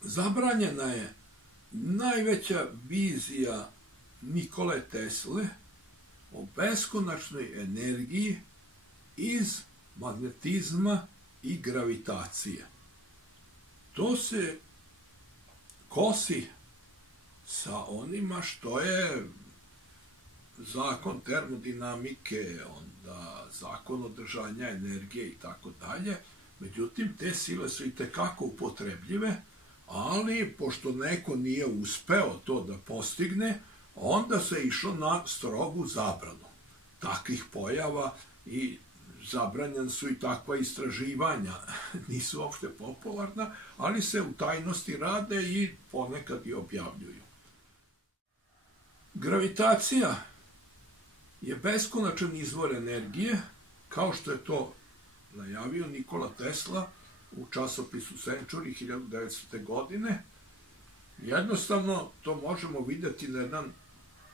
zabranjena je najveća vizija Nikole Tesle o beskonačnoj energiji iz magnetizma i gravitacije. To se kosi sa onima što je zakon termodinamike, onda zakon održanja energije i tako dalje. Međutim, te sile su i tekako upotrebljive, ali pošto neko nije uspeo to da postigne, onda se išlo na strogu zabranu takvih pojava i zabranjena su i takva istraživanja. Nisu uopšte popularna, ali se u tajnosti rade i ponekad i objavljuju. Gravitacija je beskonačan izvor energije, kao što je to najavio Nikola Tesla u časopisu Century 1900. godine. Jednostavno, to možemo videti na jedan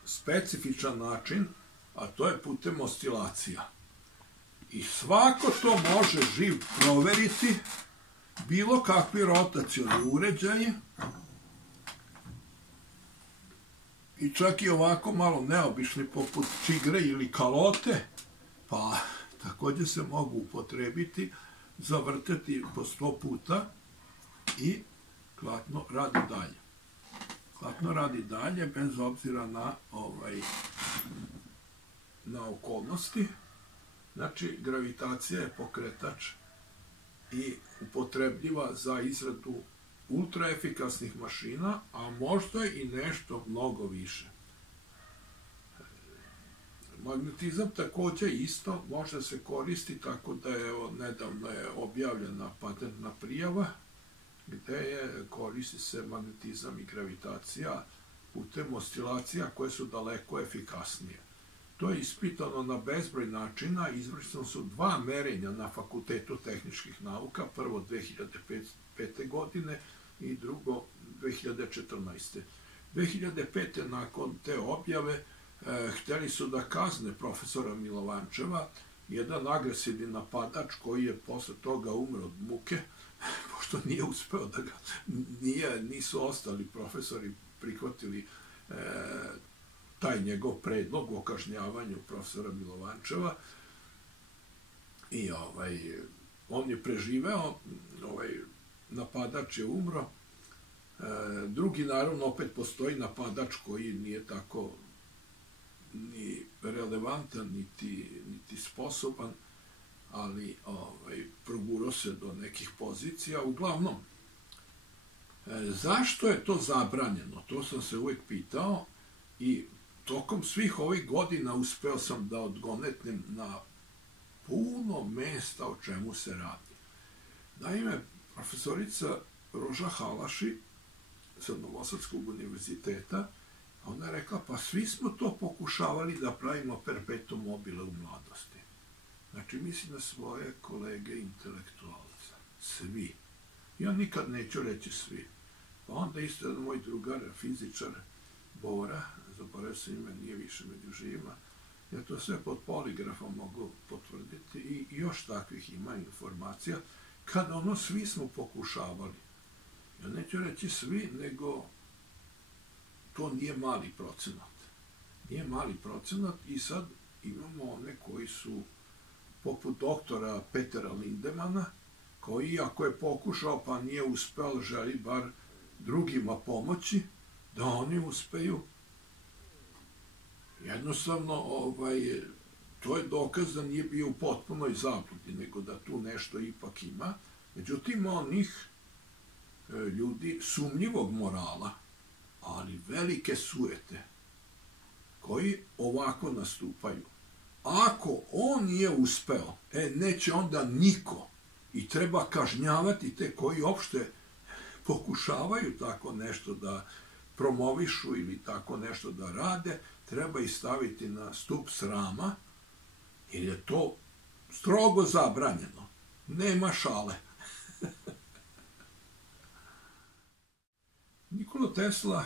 specifičan način, a to je putem oscilacija. I svako to može živ proveriti, bilo kakvi rotacioni uređaji, i čak i ovako malo neobični poput čigre ili kalote, pa takođe se mogu upotrebiti, zavrteti po 100 puta i klatno radi dalje. Klatno radi dalje bez obzira na okolnosti. Znači, gravitacija je pokretač i upotrebljiva za izradu ultraefikasnih mašina, a možda i nešto mnogo više. Magnetizam takođe isto može se koristi, tako da je nedavno objavljena patentna prijava gde koristi se magnetizam i gravitacija putem oscilacija koje su daleko efikasnije. To je ispitano na bezbroj načina, izvršeno su 2 merenja na Fakultetu tehničkih nauka, prvo 2005. godine i drugo 2014. 2005. nakon te objave hteli su da kazne profesora Milovančeva, jedan agresivni napadač koji je posle toga umro od muke, pošto nije uspeo da ga... Nisu ostali profesori prihvatili taj njegov predlog o kažnjavanju profesora Milovančeva i on je preživeo, napadač je umro. Drugi, naravno, opet postoji napadač koji nije tako ni relevantan, niti sposoban, ali progurao se do nekih pozicija. Uglavnom, zašto je to zabranjeno? To sam se uvek pitao i tokom svih ovih godina uspeo sam da odgonetnem na puno mesta o čemu se radi. Naime, profesorica Roža Halaši sa Novosadskog univerziteta, ona je rekla, pa svi smo to pokušavali da pravimo perpetuum mobile u mladosti. Znači, mislim na svoje kolege intelektualce. Svi. Ja nikad neću reći svi. Pa onda isto jedan moj drugar, fizičar Bora, zaboravio sam ime, nije više među živima, ja to sve pod poligrafom mogu potvrditi i još takvih ima informacija, kada svi smo pokušavali. Ja neću reći svi, nego to nije mali procenat. Nije mali procenat i sad imamo one koji su poput doktora Petera Lindemana, koji ako je pokušao pa nije uspeo, želi bar drugima pomoći, da oni uspeju. Jednostavno, to je dokaz da nije bio u potpunoj zabludi, nego da tu nešto ipak ima. Međutim, onih ljudi sumnjivog morala, ali velike sujete, koji ovako nastupaju. Ako on nije uspeo, neće onda niko i treba kažnjavati te koji uopšte pokušavaju tako nešto da promovišu ili tako nešto da rade, treba ih staviti na stup srama, jer je to strogo zabranjeno. Nema šale. Nikola Tesla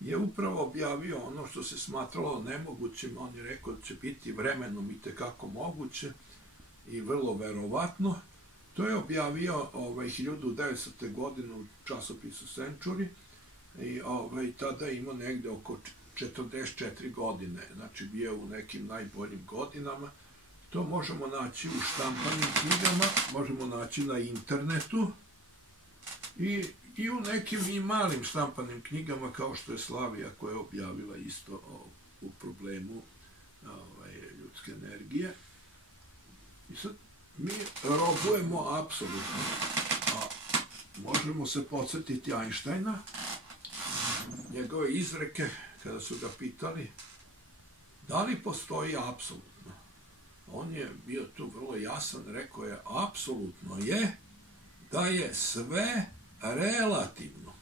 je upravo objavio ono što se smatralo nemogućim. On je rekao da će biti vremenom i tekako moguće i vrlo verovatno. To je objavio 1900. godine u časopisu Century i tada je imao negde oko 44 godine, znači bio u nekim najboljim godinama. To možemo naći u štampanim knjigama, možemo naći na internetu i u nekim i malim štampanim knjigama kao što je Slavija koja je objavila isto u problemu ljudske energije. I sad mi robujemo apsolutno. Možemo se podsjetiti Einsteina, njegove izreke kada su ga pitali da li postoji apsolutno. On je bio tu vrlo jasan, rekao je apsolutno je da je sve relativno.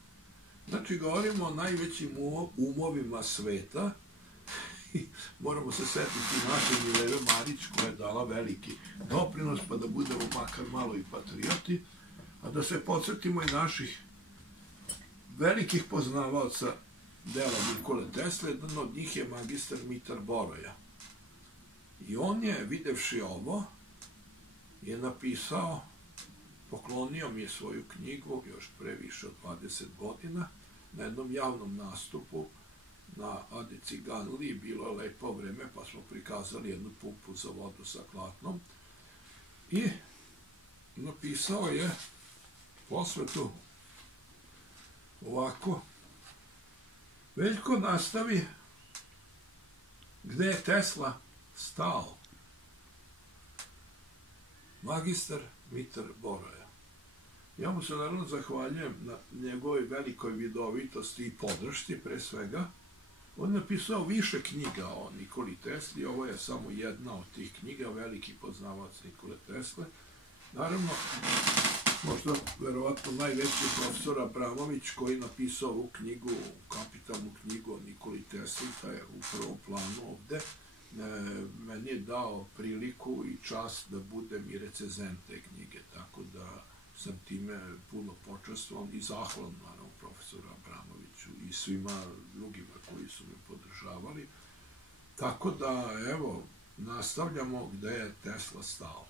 Znači, govorimo o najvećim umovima sveta. Moramo se setiti naše Mileve Marić koja je dala veliki doprinos, pa da budemo makar malo i patrioti, a da se podsjetimo i naših velikih poznavaoca dela Nikole Tesle. Jedan od njih je magistar Mitar Boroja. I on je, videvši ovo, je napisao, poklonio mi je svoju knjigu još pre više od 20 godina na jednom javnom nastupu na Adi Ciganliji. Bilo je lepo vreme, pa smo prikazali jednu pumpu za vodu sa klatnom. I napisao je posvetu ovako: Veljko nastavi gde je Tesla stao. Magistar Mitar Boroja. Ja mu se naravno zahvaljujem na njegovoj velikoj vidovitosti i podršci, pre svega. On je napisao više knjiga o Nikoli Tesli, ovo je samo jedna od tih knjiga, veliki poznavac Nikole Tesle. Naravno, možda verovatno najveći profesor Abramović koji je napisao ovu knjigu, kapitalnu knjigu o Nikoli Tesli, taj je u prvom planu ovde. Meni je dao priliku i čast da budem i recenzent te knjige, tako da sam time puno počastvovan i zahvalan naravno profesoru Abramoviću i svima drugima koji su me podržavali. Tako da, evo, nastavljamo gde je Tesla stao.